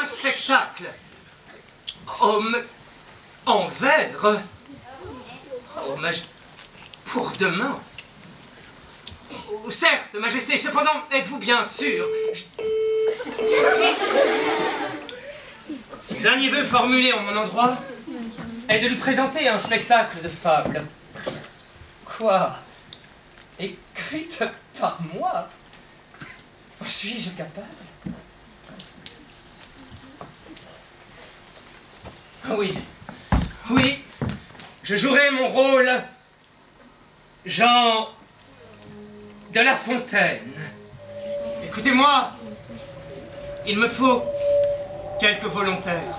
un spectacle en verre. Oh, pour demain. Oh, certes, Majesté, cependant, êtes-vous bien sûr? Le dernier vœu formulé en mon endroit est de lui présenter un spectacle de fable. Quoi? Écrite par moi? En suis-je capable? Oui, oui, je jouerai mon rôle, Jean de La Fontaine. Écoutez-moi, il me faut quelques volontaires.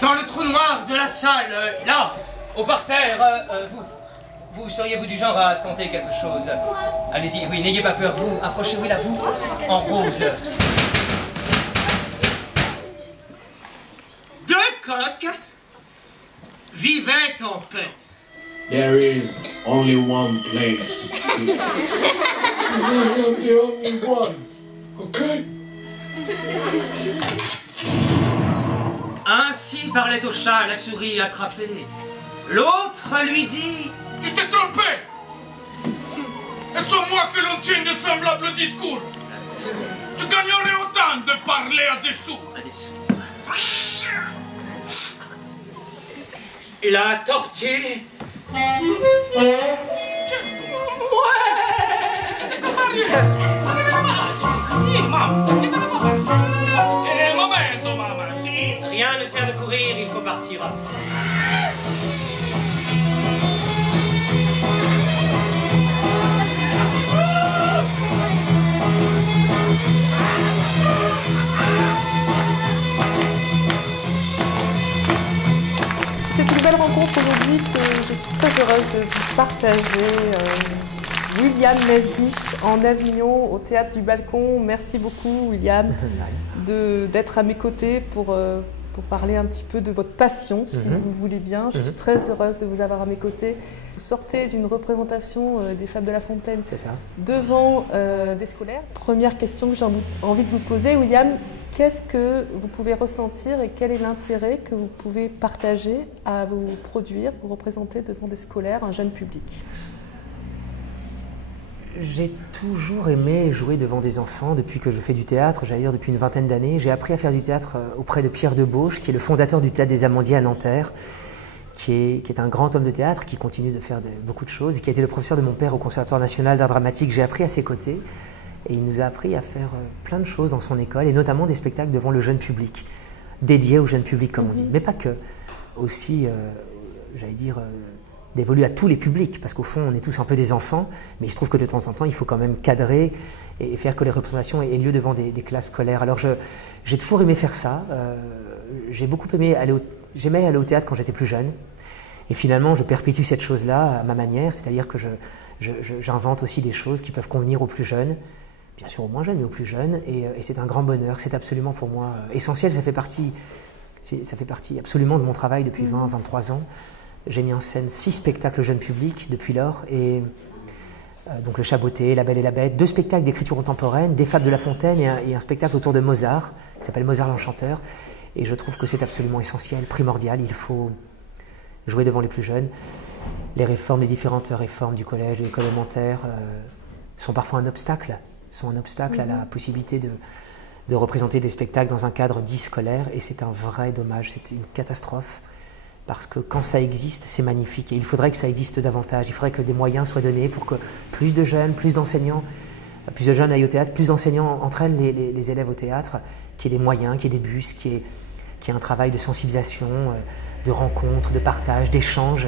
Dans le trou noir de la salle, là, au parterre, vous seriez-vous du genre à tenter quelque chose? Allez-y, oui, n'ayez pas peur, vous, approchez-vous là, vous, en rose. Deux coqs vivaient en paix. There is only one place. I'm the only one, okay? Ainsi parlait au chat la souris attrapée. L'autre lui dit... Tu t'es trompé! Est-ce moi que l'on tient de semblables discours? Tu gagnerais autant de parler à des sourds. À des sourds. La tortue... Momento, mamma, sì? Rien ne sert de courir, il faut partir. C'est une belle rencontre aujourd'hui que je suis très heureuse de vous partager. William Nesbisch en Avignon au Théâtre du Balcon. Merci beaucoup William d'être à mes côtés pour parler un petit peu de votre passion, si vous voulez bien. Je suis très heureuse de vous avoir à mes côtés. Vous sortez d'une représentation des Fables de La Fontaine devant des scolaires. Première question que j'ai envie de vous poser, William, qu'est-ce que vous pouvez ressentir et quel est l'intérêt que vous pouvez partager à vous produire, vous représenter devant des scolaires, un jeune public? J'ai toujours aimé jouer devant des enfants depuis que je fais du théâtre, j'allais dire depuis une vingtaine d'années. J'ai appris à faire du théâtre auprès de Pierre Debauche, qui est le fondateur du Théâtre des Amandiers à Nanterre, qui est un grand homme de théâtre, qui continue de faire beaucoup de choses, et qui a été le professeur de mon père au Conservatoire national d'art dramatique. J'ai appris à ses côtés, et il nous a appris à faire plein de choses dans son école, et notamment des spectacles devant le jeune public, dédiés au jeune public, comme on dit, mais pas que. Aussi, j'allais dire... dévolu à tous les publics, parce qu'au fond, on est tous un peu des enfants, mais il se trouve que de temps en temps, il faut quand même cadrer et faire que les représentations aient lieu devant des classes scolaires. Alors, j'ai toujours aimé faire ça. J'ai beaucoup aimé j'aimais aller au théâtre quand j'étais plus jeune. Et finalement, je perpétue cette chose-là à ma manière, c'est-à-dire que j'invente aussi des choses qui peuvent convenir aux plus jeunes, bien sûr aux moins jeunes, mais aux plus jeunes, et c'est un grand bonheur. C'est absolument pour moi essentiel. Ça fait partie absolument de mon travail depuis 20-23 ans. J'ai mis en scène 6 spectacles jeunes publics depuis lors, et donc Le Chaboté, La Belle et la Bête, 2 spectacles d'écriture contemporaine, des Fables de La Fontaine et un spectacle autour de Mozart, qui s'appelle Mozart l'Enchanteur. Et je trouve que c'est absolument essentiel, primordial, il faut jouer devant les plus jeunes. Les différentes réformes du collège, de l'école élémentaire sont parfois un obstacle, à la possibilité de représenter des spectacles dans un cadre dit scolaire, et c'est un vrai dommage, c'est une catastrophe. Parce que quand ça existe, c'est magnifique. Et il faudrait que ça existe davantage. Il faudrait que des moyens soient donnés pour que plus de jeunes, plus d'enseignants, plus de jeunes aillent au théâtre, plus d'enseignants entraînent les élèves au théâtre, qu'il y ait des moyens, qu'il y ait des bus, qu'il y ait un travail de sensibilisation, de rencontre, de partage, d'échange.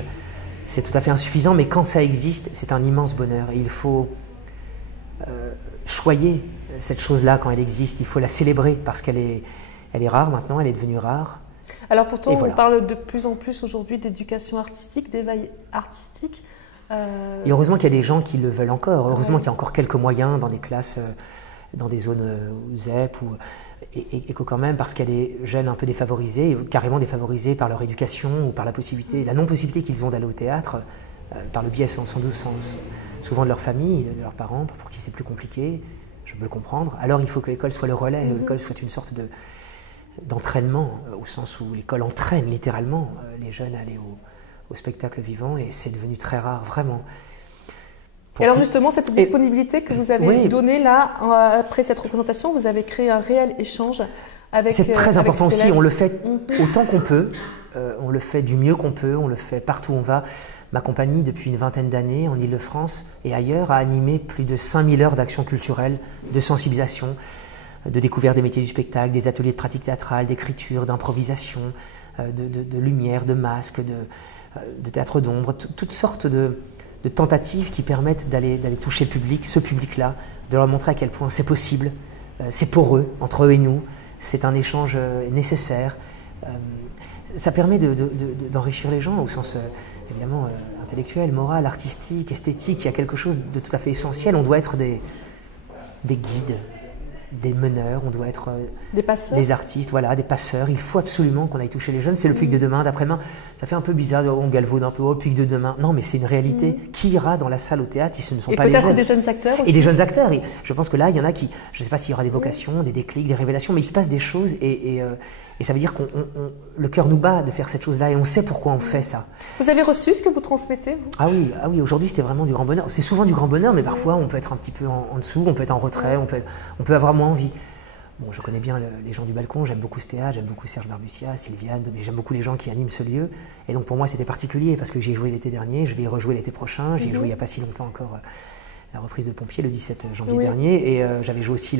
C'est tout à fait insuffisant, mais quand ça existe, c'est un immense bonheur. Et il faut choyer cette chose-là quand elle existe. Il faut la célébrer parce qu'elle est rare maintenant, elle est devenue rare. Alors pourtant, on parle de plus en plus aujourd'hui d'éducation artistique, d'éveil artistique. Et heureusement qu'il y a des gens qui le veulent encore. Heureusement qu'il y a encore quelques moyens dans des classes, dans des zones ZEP, et que quand même, parce qu'il y a des jeunes un peu défavorisés, carrément défavorisés par leur éducation ou par la non-possibilité qu'ils ont d'aller au théâtre, par le biais souvent de leur famille, de leurs parents, pour qui c'est plus compliqué, je peux le comprendre. Alors il faut que l'école soit le relais, l'école soit une sorte d'entraînement, au sens où l'école entraîne littéralement les jeunes à aller au spectacle vivant, et c'est devenu très rare, vraiment. Et alors justement, cette disponibilité que vous avez donnée là, après cette représentation, vous avez créé un réel échange avec. C'est très important aussi, on le fait autant qu'on peut, on le fait du mieux qu'on peut, on le fait partout où on va. Ma compagnie, depuis une vingtaine d'années, en Île-de-France et ailleurs, a animé plus de 5000 heures d'actions culturelles, de sensibilisation, de découverte des métiers du spectacle, des ateliers de pratique théâtrale, d'écriture, d'improvisation, de lumière, de masques, de théâtre d'ombre, toutes sortes de tentatives qui permettent d'aller toucher le public, ce public-là, de leur montrer à quel point c'est possible, c'est poreux entre eux et nous, c'est un échange nécessaire. Ça permet d'enrichir les gens au sens évidemment intellectuel, moral, artistique, esthétique. Il y a quelque chose de tout à fait essentiel. On doit être des guides, des meneurs, on doit être des passeurs. Les artistes, voilà, des passeurs. Il faut absolument qu'on aille toucher les jeunes. C'est le Puig de demain, d'après-demain. Ça fait un peu bizarre, on galvaude un peu, le Puig de demain. Non, mais c'est une réalité. Qui ira dans la salle au théâtre si ce ne sont pas les jeunes? Et peut-être des jeunes acteurs aussi. Et des jeunes acteurs. Et je pense que là, il y en a qui, je ne sais pas s'il y aura des vocations, des déclics, des révélations, mais il se passe des choses et ça veut dire que le cœur nous bat de faire cette chose-là et on sait pourquoi on fait ça. Vous avez reçu ce que vous transmettez, vous? Ah oui, aujourd'hui c'était vraiment du grand bonheur. C'est souvent du grand bonheur, mais parfois on peut être un petit peu en dessous, on peut être en retrait, on peut avoir moins envie. Bon, je connais bien les gens du balcon, j'aime beaucoup ce théâtre, j'aime beaucoup Serge Barbutia, Sylviane, j'aime beaucoup les gens qui animent ce lieu. Et donc pour moi c'était particulier parce que j'y ai joué l'été dernier, je vais y rejouer l'été prochain, j'y ai joué il n'y a pas si longtemps encore la reprise de Pompiers le 17 janvier dernier. Et j'avais joué aussi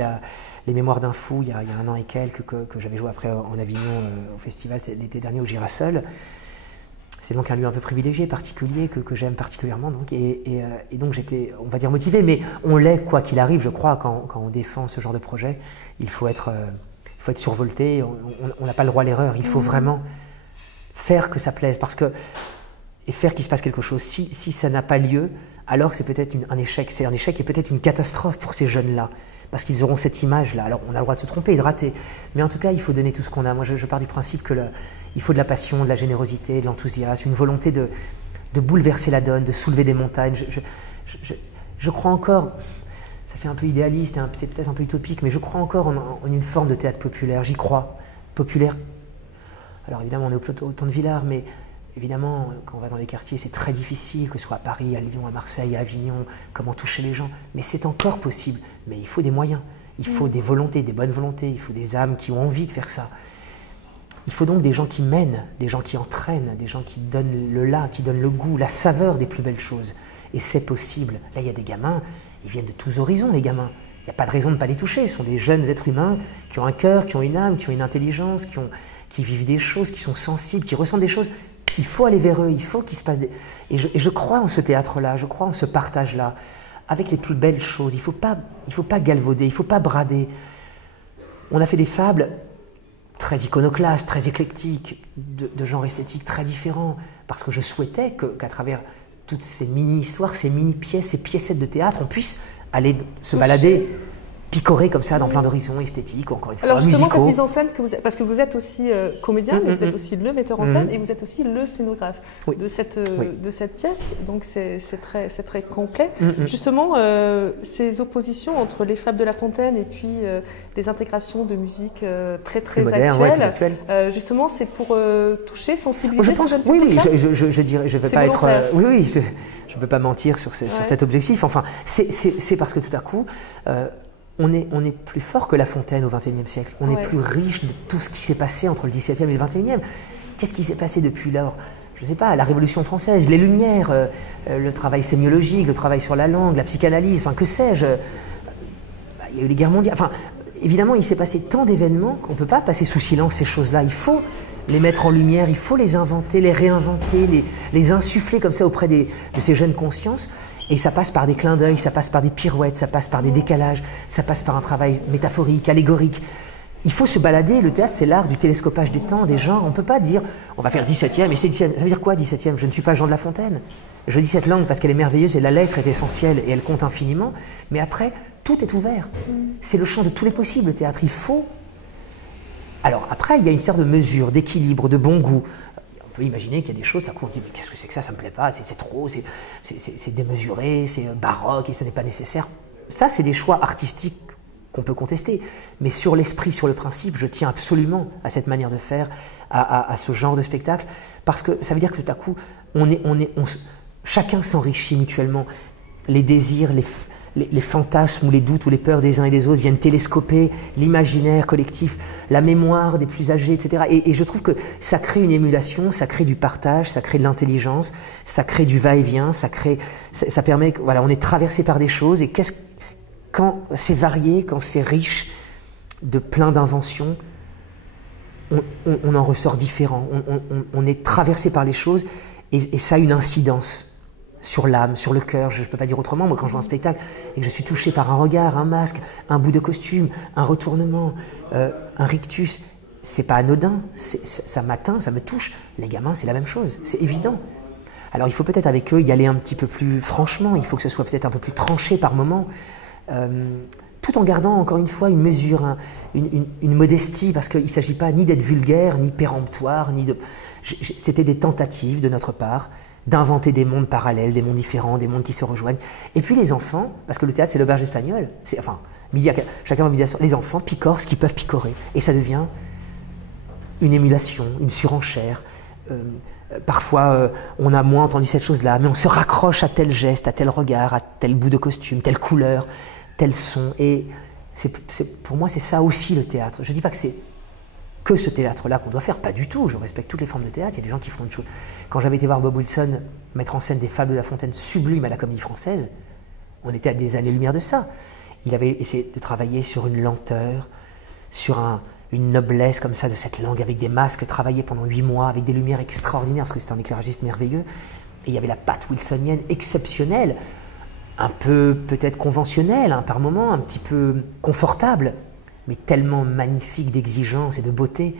les Mémoires d'un fou il y a un an et quelques que j'avais joué après en Avignon au festival l'été dernier au Girasol. C'est donc un lieu un peu privilégié, particulier, que j'aime particulièrement. Donc, et donc j'étais, on va dire, motivé, mais on l'est quoi qu'il arrive, je crois, quand on défend ce genre de projet. Il faut être survolté, on n'a pas le droit à l'erreur. Il faut vraiment faire que ça plaise, et faire qu'il se passe quelque chose. Si ça n'a pas lieu, alors c'est peut-être un échec. C'est un échec et peut-être une catastrophe pour ces jeunes-là, parce qu'ils auront cette image-là. Alors on a le droit de se tromper et de rater, mais en tout cas, il faut donner tout ce qu'on a. Moi, je pars du principe que il faut de la passion, de la générosité, de l'enthousiasme, une volonté de bouleverser la donne, de soulever des montagnes. Je crois encore, ça fait un peu idéaliste, c'est peut-être un peu utopique, mais je crois encore en une forme de théâtre populaire. J'y crois. Populaire. Alors évidemment, on est au temps de Villars, mais évidemment, quand on va dans les quartiers, c'est très difficile, que ce soit à Paris, à Lyon, à Marseille, à Avignon, comment toucher les gens. Mais c'est encore possible. Mais il faut des moyens, il faut des volontés, des bonnes volontés, il faut des âmes qui ont envie de faire ça. Il faut donc des gens qui mènent, des gens qui entraînent, des gens qui donnent le là, qui donnent le goût, la saveur des plus belles choses. Et c'est possible. Là, il y a des gamins, ils viennent de tous horizons, les gamins. Il n'y a pas de raison de ne pas les toucher. Ce sont des jeunes êtres humains qui ont un cœur, qui ont une âme, qui ont une intelligence, qui vivent des choses, qui sont sensibles, qui ressentent des choses. Il faut aller vers eux, il faut qu'il se passe des... Et je crois en ce théâtre-là, je crois en ce partage-là, avec les plus belles choses. Il faut pas galvauder, il ne faut pas brader. On a fait des fables très iconoclastes, très éclectiques, de genres esthétiques très différents, parce que je souhaitais qu'à travers toutes ces mini-histoires, ces mini-pièces, ces piécettes de théâtre, on puisse aller se balader, picorer comme ça dans plein d'horizons esthétiques, ou encore une fois musicaux. Alors justement, cette mise en scène, parce que vous êtes aussi comédien, mais vous êtes aussi le metteur en scène, et vous êtes aussi le scénographe de cette pièce, donc c'est très complet. Justement, ces oppositions entre les fables de La Fontaine et puis des intégrations de musique très actuelles, justement, c'est pour toucher, sensibiliser ce jeune public-là. Je dirais, je ne vais pas être... je ne peux pas mentir sur cet objectif. Enfin, c'est parce que tout à coup... on est plus fort que La Fontaine au XXIe siècle. On est plus riche de tout ce qui s'est passé entre le XVIIe et le XXIe. Qu'est-ce qui s'est passé depuis lors? Je ne sais pas, la Révolution française, les Lumières, le travail sémiologique, le travail sur la langue, la psychanalyse, enfin que sais-je. Il y a eu les guerres mondiales. Enfin, évidemment, il s'est passé tant d'événements qu'on ne peut pas passer sous silence ces choses-là. Il faut les mettre en lumière, il faut les inventer, les réinventer, les insuffler comme ça auprès de ces jeunes consciences. Et ça passe par des clins d'œil, ça passe par des pirouettes, ça passe par des décalages, ça passe par un travail métaphorique, allégorique. Il faut se balader, le théâtre c'est l'art du télescopage des temps, des genres. On ne peut pas dire, on va faire 17e, et c'est 17e. Ça veut dire quoi 17e? Je ne suis pas Jean de La Fontaine. Je dis cette langue parce qu'elle est merveilleuse et la lettre est essentielle et elle compte infiniment. Mais après, tout est ouvert. C'est le champ de tous les possibles, le théâtre. Il faut... Alors après, il y a une sorte de mesure, d'équilibre, de bon goût. On peut imaginer qu'il y a des choses, d'un coup on dit mais qu'est-ce que c'est que ça me plaît pas, c'est trop, c'est démesuré, c'est baroque et ça n'est pas nécessaire. Ça, c'est des choix artistiques qu'on peut contester. Mais sur l'esprit, sur le principe, je tiens absolument à cette manière de faire, à ce genre de spectacle, parce que ça veut dire que tout à coup, chacun s'enrichit mutuellement. Les désirs, les fantasmes ou les doutes ou les peurs des uns et des autres viennent télescoper l'imaginaire collectif, la mémoire des plus âgés, etc. Et je trouve que ça crée une émulation, ça crée du partage, ça crée de l'intelligence, ça crée du va-et-vient, ça permet que, voilà, on est traversé par des choses. Et quand c'est varié, quand c'est riche de plein d'inventions, on en ressort différent. On est traversé par les choses et ça a une incidence sur l'âme, sur le cœur, je ne peux pas dire autrement. Moi, quand je vois un spectacle et que je suis touché par un regard, un masque, un bout de costume, un retournement, un rictus, c'est pas anodin, ça m'atteint, ça me touche. Les gamins, c'est la même chose, c'est évident. Alors il faut peut-être avec eux y aller un petit peu plus franchement, il faut que ce soit peut-être un peu plus tranché par moment, tout en gardant encore une fois une mesure, une modestie, parce qu'il ne s'agit pas ni d'être vulgaire, ni péremptoire, c'était des tentatives de notre part d'inventer des mondes parallèles, des mondes différents, des mondes qui se rejoignent. Et puis les enfants, parce que le théâtre c'est l'auberge espagnole, chacun va midi, les enfants picorent ce qu'ils peuvent picorer. Et ça devient une émulation, une surenchère. Parfois on a moins entendu cette chose-là, mais on se raccroche à tel geste, à tel regard, à tel bout de costume, telle couleur, tel son. Et pour moi c'est ça aussi le théâtre. Je ne dis pas que c'est que ce théâtre-là qu'on doit faire, pas du tout, je respecte toutes les formes de théâtre, il y a des gens qui font une chose. Quand j'avais été voir Bob Wilson mettre en scène des Fables de La Fontaine sublimes à la Comédie Française, on était à des années-lumière de ça. Il avait essayé de travailler sur une lenteur, sur une noblesse comme ça de cette langue, avec des masques travaillés pendant 8 mois, avec des lumières extraordinaires, parce que c'était un éclairagiste merveilleux, et il y avait la patte wilsonienne exceptionnelle, un peu peut-être conventionnelle, hein, par moments, un petit peu confortable, mais tellement magnifique d'exigence et de beauté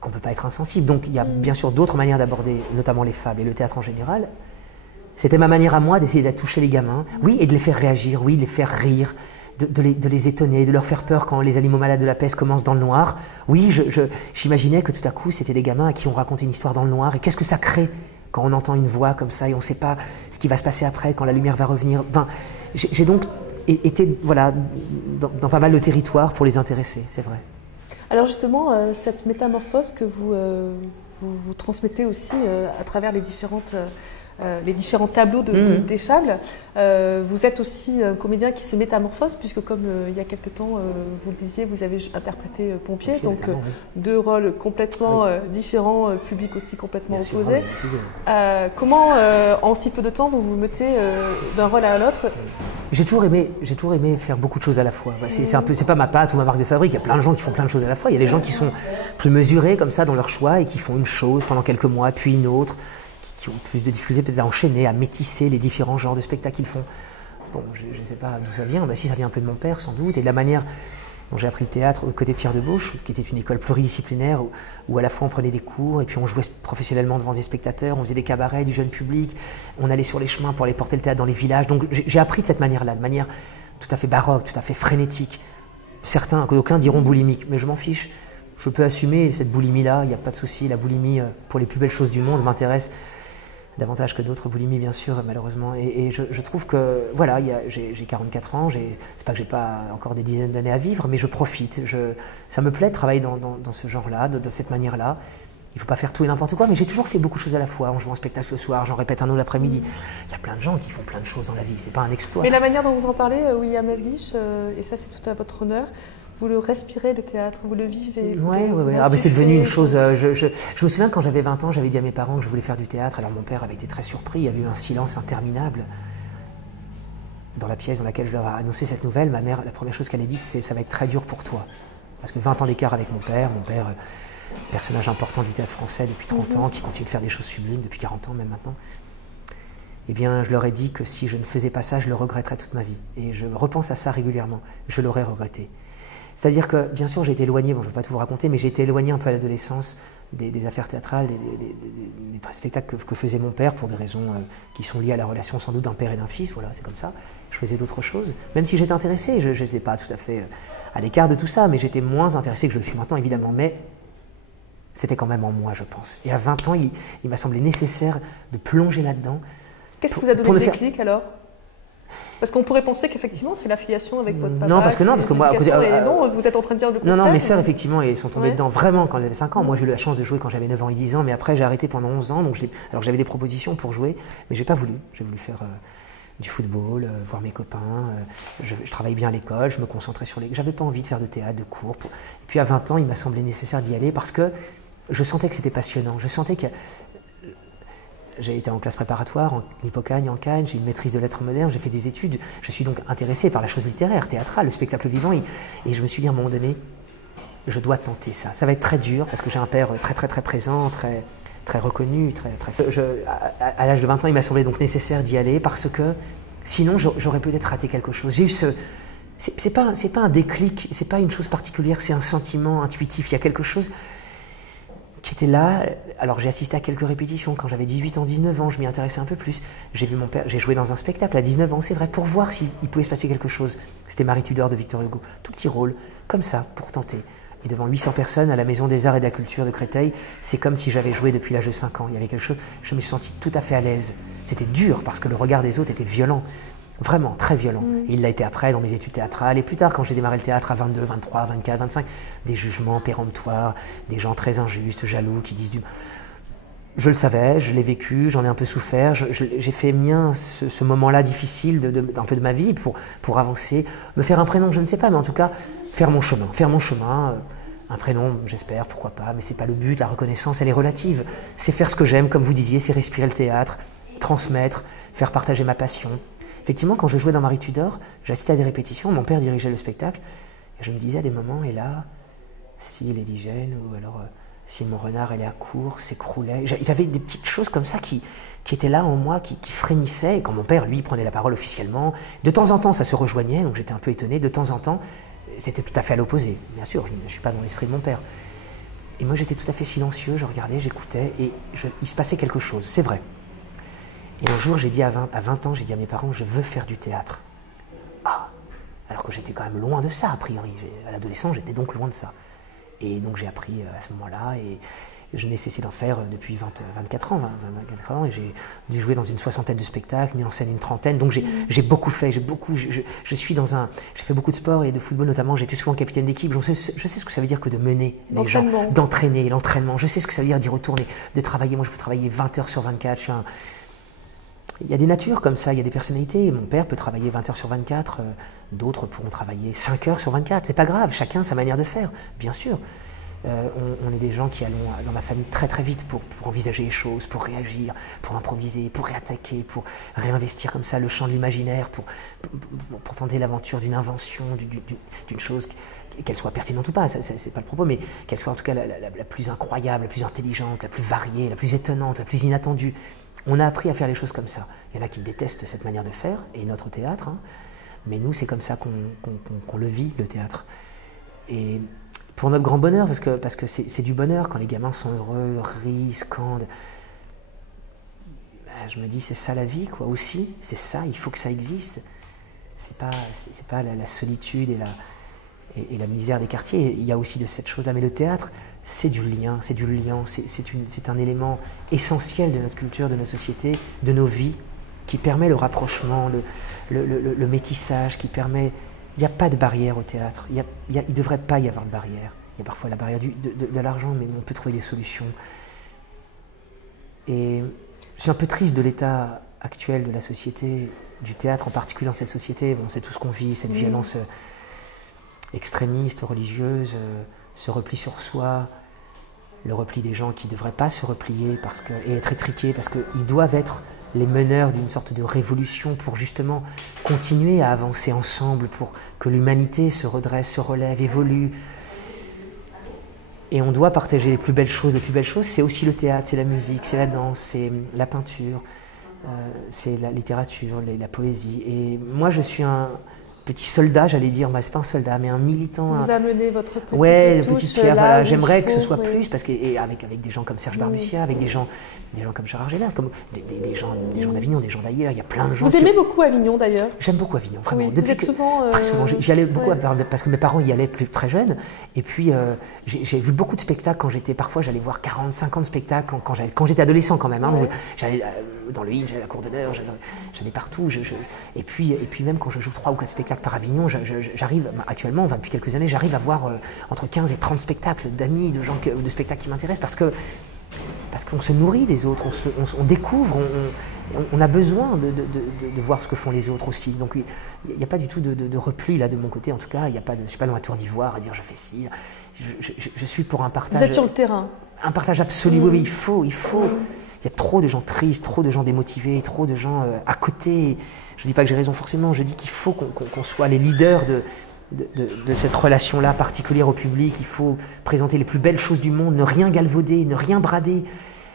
qu'on ne peut pas être insensible. Donc il y a bien sûr d'autres manières d'aborder, notamment les fables et le théâtre en général. C'était ma manière à moi d'essayer de toucher les gamins, oui, et de les faire réagir, oui, de les faire rire, de les étonner, de leur faire peur quand les animaux malades de la peste commencent dans le noir. Oui, j'imaginais que tout à coup, c'était des gamins à qui on racontait une histoire dans le noir. Et qu'est-ce que ça crée quand on entend une voix comme ça et on ne sait pas ce qui va se passer après, quand la lumière va revenir. J'ai donc été dans pas mal de territoires pour les intéresser, c'est vrai. Alors justement, cette métamorphose que vous transmettez aussi à travers les différents tableaux des fables, vous êtes aussi un comédien qui se métamorphose, puisque comme il y a quelque temps, vous le disiez, vous avez interprété Pompier, donc oui. 2 rôles complètement différents, publics aussi complètement opposés. Comment, en si peu de temps, vous vous mettez d'un rôle à l'autre? J'ai toujours aimé faire beaucoup de choses à la fois. C'est pas ma patte ou ma marque de fabrique. Il y a plein de gens qui font plein de choses à la fois. Il y a des gens qui sont plus mesurés comme ça dans leur choix et qui font une chose pendant quelques mois, puis une autre, qui ont plus de difficultés peut-être à enchaîner, à métisser les différents genres de spectacles qu'ils font. Bon, je ne sais pas d'où ça vient. Si, ça vient un peu de mon père, sans doute, et de la manière dont j'ai appris le théâtre au côté Pierre de Bauche, qui était une école pluridisciplinaire où à la fois on prenait des cours et puis on jouait professionnellement devant des spectateurs, on faisait des cabarets, du jeune public, on allait sur les chemins pour aller porter le théâtre dans les villages. Donc j'ai appris de cette manière-là, de manière tout à fait baroque, tout à fait frénétique. D'aucuns diront boulimique, mais je m'en fiche. Je peux assumer cette boulimie-là, il n'y a pas de souci. La boulimie, pour les plus belles choses du monde, m'intéresse davantage que d'autres boulimies, bien sûr, malheureusement. Et je trouve que, voilà, j'ai 44 ans, c'est pas que j'ai pas encore des dizaines d'années à vivre, mais je profite. Ça me plaît de travailler dans ce genre-là, de cette manière-là. Il ne faut pas faire tout et n'importe quoi, mais j'ai toujours fait beaucoup de choses à la fois. En jouant un spectacle le soir, j'en répète un autre l'après-midi. Il y a plein de gens qui font plein de choses dans la vie, c'est pas un exploit. Mais la manière dont vous en parlez, William Mesguich, et ça c'est tout à votre honneur, vous le respirez, le théâtre, vous le vivez. Oui. C'est devenu une chose. Je me souviens quand j'avais 20 ans, j'avais dit à mes parents que je voulais faire du théâtre. Alors mon père avait été très surpris, il y avait eu un silence interminable. Dans la pièce dans laquelle je leur ai annoncé cette nouvelle, ma mère, la première chose qu'elle a dite, c'est « ça va être très dur pour toi ». Parce que 20 ans d'écart avec mon père, personnage important du théâtre français depuis 30 ans, qui continue de faire des choses sublimes depuis 40 ans même maintenant. Eh bien, je leur ai dit que si je ne faisais pas ça, je le regretterais toute ma vie. Et je repense à ça régulièrement. Je l'aurais regretté. C'est-à-dire que, bien sûr, j'ai été éloigné, bon, je ne vais pas tout vous raconter, mais j'ai été éloigné un peu à l'adolescence des affaires théâtrales, des spectacles que faisait mon père pour des raisons qui sont liées à la relation sans doute d'un père et d'un fils, voilà, c'est comme ça. Je faisais d'autres choses, même si j'étais intéressé, je n'étais pas tout à fait à l'écart de tout ça, mais j'étais moins intéressé que je le suis maintenant, évidemment, mais c'était quand même en moi, je pense. Et à 20 ans, il m'a semblé nécessaire de plonger là-dedans. Qu'est-ce qui vous a donné le déclic alors ? Parce qu'on pourrait penser qu'effectivement, c'est l'affiliation avec votre papa. Non, parce que moi... non, vous êtes en train de dire du contraire. Non, mes sœurs, effectivement, elles sont tombées dedans vraiment quand elles avaient 5 ans. Moi, j'ai eu la chance de jouer quand j'avais 9 ans et 10 ans, mais après, j'ai arrêté pendant 11 ans. Donc alors j'avais des propositions pour jouer, mais j'ai pas voulu. J'ai voulu faire du football, voir mes copains. Je travaillais bien à l'école, je me concentrais sur les... J'avais pas envie de faire de théâtre, de cours. Et puis à 20 ans, il m'a semblé nécessaire d'y aller parce que je sentais que c'était passionnant. Je sentais que... J'ai été en classe préparatoire, en Hippocagne, en Cagne, j'ai une maîtrise de lettres modernes, j'ai fait des études. Je suis donc intéressé par la chose littéraire, théâtrale, le spectacle vivant. Et je me suis dit à un moment donné, je dois tenter ça. Ça va être très dur parce que j'ai un père très présent, très reconnu. À l'âge de 20 ans, il m'a semblé donc nécessaire d'y aller parce que sinon j'aurais peut-être raté quelque chose. J'ai eu c'est pas un déclic, c'est pas une chose particulière, c'est un sentiment intuitif. Il y a quelque chose qui était là. Alors j'ai assisté à quelques répétitions quand j'avais 18 ans, 19 ans, je m'y intéressais un peu plus. J'ai vu mon père, j'ai joué dans un spectacle à 19 ans, c'est vrai, pour voir s'il pouvait se passer quelque chose. C'était Marie Tudor de Victor Hugo, tout petit rôle, comme ça, pour tenter. Et devant 800 personnes à la Maison des Arts et de la Culture de Créteil, c'est comme si j'avais joué depuis l'âge de 5 ans. Il y avait quelque chose, je me suis senti tout à fait à l'aise. C'était dur parce que le regard des autres était violent, vraiment très violent. Et il l'a été après dans mes études théâtrales et plus tard quand j'ai démarré le théâtre à 22, 23, 24, 25, des jugements péremptoires, des gens très injustes, jaloux, qui disent du... Je le savais, je l'ai vécu, j'en ai un peu souffert, j'ai fait mien ce moment-là difficile un peu de ma vie pour avancer, me faire un prénom, je ne sais pas, mais en tout cas faire mon chemin, un prénom, j'espère, pourquoi pas, mais c'est pas le but, la reconnaissance, elle est relative. C'est faire ce que j'aime, comme vous disiez, c'est respirer le théâtre, transmettre, faire partager ma passion. Effectivement, quand je jouais dans Marie Tudor, j'assistais à des répétitions, mon père dirigeait le spectacle, et je me disais à des moments, et là, si l'indigène, ou alors si mon renard allait à court, s'écroulait. J'avais des petites choses comme ça qui étaient là en moi, qui frémissaient, et quand mon père, lui, prenait la parole officiellement, de temps en temps, ça se rejoignait, donc j'étais un peu étonné, de temps en temps, c'était tout à fait à l'opposé. Bien sûr, je ne suis pas dans l'esprit de mon père. Et moi, j'étais tout à fait silencieux, je regardais, j'écoutais, et il se passait quelque chose, c'est vrai. Et un jour, j'ai dit à 20 ans, j'ai dit à mes parents, je veux faire du théâtre. Ah, alors que j'étais quand même loin de ça, a priori. À l'adolescence, j'étais donc loin de ça. Et donc j'ai appris à ce moment-là, et je n'ai cessé d'en faire depuis 24 ans, et j'ai dû jouer dans une 60aine de spectacles, mis en scène une 30aine, donc j'ai beaucoup fait, j'ai fait beaucoup de sport et de football notamment, j'ai été souvent capitaine d'équipe, je sais ce que ça veut dire que de mener les gens, d'entraîner, l'entraînement, je sais ce que ça veut dire d'y retourner, de travailler, moi je peux travailler 20 heures sur 24, il y a des natures comme ça, il y a des personnalités, mon père peut travailler 20 heures sur 24, d'autres pourront travailler 5 heures sur 24, c'est pas grave, chacun sa manière de faire, bien sûr. On est des gens qui allons dans ma famille très très vite pour envisager les choses, pour réagir, pour improviser, pour réattaquer, pour réinvestir comme ça le champ de l'imaginaire, pour tenter l'aventure d'une invention, d'une chose, qu'elle soit pertinente ou pas, c'est pas le propos, mais qu'elle soit en tout cas la plus incroyable, la plus intelligente, la plus variée, la plus étonnante, la plus inattendue. On a appris à faire les choses comme ça. Il y en a qui détestent cette manière de faire, et notre théâtre, hein, mais nous c'est comme ça qu'on le vit, le théâtre. Et pour notre grand bonheur, parce que c'est du bonheur quand les gamins sont heureux, rient, scandent. Ben, je me dis, c'est ça la vie, quoi, aussi. C'est ça, il faut que ça existe. C'est pas la solitude et la misère des quartiers. Il y a aussi de cette chose-là. Mais le théâtre, c'est du lien, c'est un élément essentiel de notre culture, de notre société, de nos vies, qui permet le rapprochement, le métissage, qui permet... Il n'y a pas de barrière au théâtre. Il ne devrait pas y avoir de barrière. Il y a parfois la barrière de l'argent, mais on peut trouver des solutions. Et je suis un peu triste de l'état actuel de la société, du théâtre en particulier dans cette société. Bon, c'est tout ce qu'on vit, cette violence extrémiste, religieuse, ce repli sur soi, le repli des gens qui ne devraient pas se replier et être étriqués, parce qu'ils doivent être les meneurs d'une sorte de révolution pour justement continuer à avancer ensemble, pour que l'humanité se redresse, se relève, évolue. Et on doit partager les plus belles choses. Les plus belles choses, c'est aussi le théâtre, c'est la musique, c'est la danse, c'est la peinture, c'est la littérature, la poésie. Et moi, je suis un petit soldat, j'allais dire, c'est pas un soldat, mais un militant. Vous amenez votre petite touche pierre, là voilà, j'aimerais que ce soit oui. plus, parce que avec des gens comme Serge Barbutia, avec des gens comme Gérard Gélas, comme des gens d'Avignon, des gens d'ailleurs, il y a plein de gens. Vous aimez beaucoup Avignon d'ailleurs? J'aime beaucoup Avignon, vraiment. Oui, vous êtes souvent... Très souvent, j'y allais beaucoup parce que mes parents y allaient très jeunes, et puis j'ai vu beaucoup de spectacles quand parfois j'allais voir 40, 50 spectacles quand j'étais adolescent quand même, hein, ouais. J'allais dans le Hinge, à la Cour d'honneur, j'en ai partout. Et puis même quand je joue 3 ou 4 spectacles par Avignon, j'arrive, actuellement, depuis quelques années, j'arrive à voir entre 15 et 30 spectacles d'amis, de spectacles qui m'intéressent, parce qu'on se nourrit des autres, on découvre, on a besoin de voir ce que font les autres aussi. Donc il n'y a pas du tout de repli là de mon côté, en tout cas, je ne suis pas dans la tour d'ivoire à dire je fais ci. Je suis pour un partage. Vous êtes sur le terrain. Un partage absolu, oui, il faut. Il y a trop de gens tristes, trop de gens démotivés, trop de gens à côté. Je ne dis pas que j'ai raison forcément, je dis qu'il faut qu'on soit les leaders de cette relation-là particulière au public. Il faut présenter les plus belles choses du monde, ne rien galvauder, ne rien brader.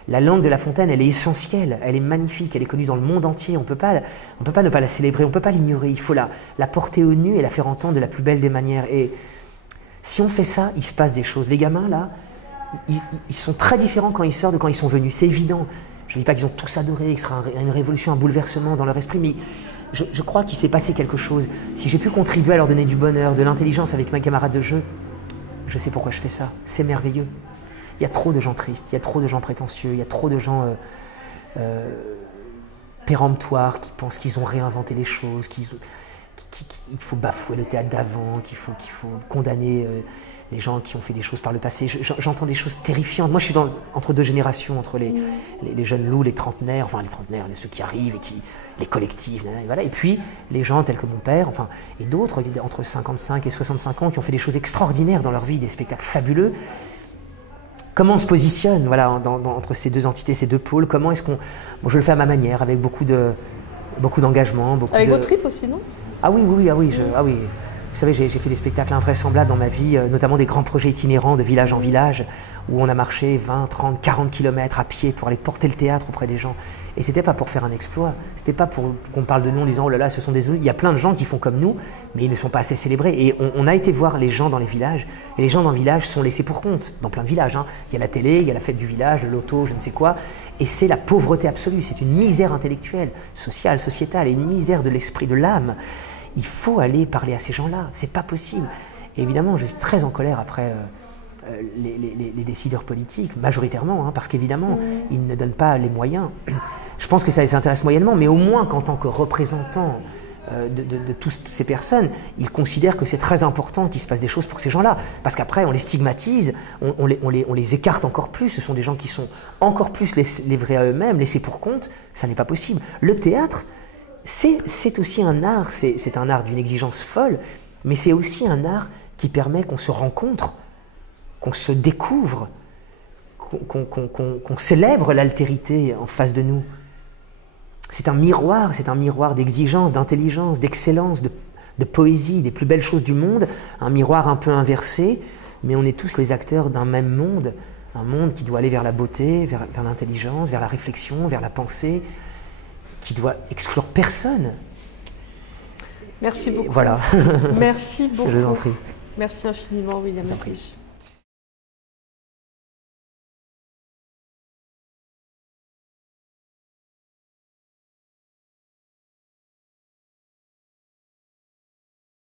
La langue de La Fontaine, elle est essentielle, elle est magnifique, elle est connue dans le monde entier. On ne peut pas ne pas la célébrer, on ne peut pas l'ignorer. Il faut la porter au nu et la faire entendre de la plus belle des manières. Et si on fait ça, il se passe des choses. Les gamins, là, ils sont très différents quand ils sortent de quand ils sont venus. C'est évident. Je ne dis pas qu'ils ont tous adoré, que ce sera une révolution, un bouleversement dans leur esprit, mais je crois qu'il s'est passé quelque chose. Si j'ai pu contribuer à leur donner du bonheur, de l'intelligence avec mes camarades de jeu, je sais pourquoi je fais ça. C'est merveilleux. Il y a trop de gens tristes, il y a trop de gens prétentieux, il y a trop de gens péremptoires qui pensent qu'ils ont réinventé les choses, qu'il faut bafouer le théâtre d'avant, qu'il faut condamner les gens qui ont fait des choses par le passé. J'entends des choses terrifiantes. Moi, je suis entre deux générations, entre les jeunes loups, les trentenaires, ceux qui arrivent, les collectifs, et voilà. Et puis les gens tels que mon père, et d'autres, entre 55 et 65 ans, qui ont fait des choses extraordinaires dans leur vie, des spectacles fabuleux. Comment on se positionne, voilà, entre ces deux entités, ces deux pôles? Comment est-ce qu'on... Bon, je le fais à ma manière, avec beaucoup d'engagement. Avec vos tripes aussi, non? Ah oui. Vous savez, j'ai fait des spectacles invraisemblables dans ma vie, notamment des grands projets itinérants de village en village, où on a marché 20, 30, 40 kilomètres à pied pour aller porter le théâtre auprès des gens. Et c'était pas pour faire un exploit, c'était pas pour qu'on parle de nous en disant « Oh là là, ce sont des... » Il y a plein de gens qui font comme nous, mais ils ne sont pas assez célébrés. Et on a été voir les gens dans les villages, et les gens dans le village sont laissés pour compte, dans plein de villages. Il y a la télé, il y a la fête du village, le loto, je ne sais quoi. Et c'est la pauvreté absolue, c'est une misère intellectuelle, sociale, sociétale, et une misère de l'esprit, de l'âme. Il faut aller parler à ces gens-là, c'est pas possible. Et évidemment, je suis très en colère après les décideurs politiques, majoritairement, parce qu'évidemment, ils ne donnent pas les moyens. Je pense que ça les intéresse moyennement, mais au moins qu'en tant que représentants de toutes ces personnes, ils considèrent que c'est très important qu'il se passe des choses pour ces gens-là. Parce qu'après, on les stigmatise, on les écarte encore plus. Ce sont des gens qui sont encore plus livrés à eux-mêmes, laissés pour compte. Ça n'est pas possible. Le théâtre, c'est aussi un art, c'est un art d'une exigence folle, mais c'est aussi un art qui permet qu'on se rencontre, qu'on se découvre, qu'on célèbre l'altérité en face de nous. C'est un miroir d'exigence, d'intelligence, d'excellence, de poésie, des plus belles choses du monde, un miroir un peu inversé, mais on est tous les acteurs d'un même monde, un monde qui doit aller vers la beauté, vers l'intelligence, vers la réflexion, vers la pensée, qui doit exclure personne. Merci beaucoup. Voilà. Merci beaucoup. Je vous en prie. Merci infiniment, William Mesguich.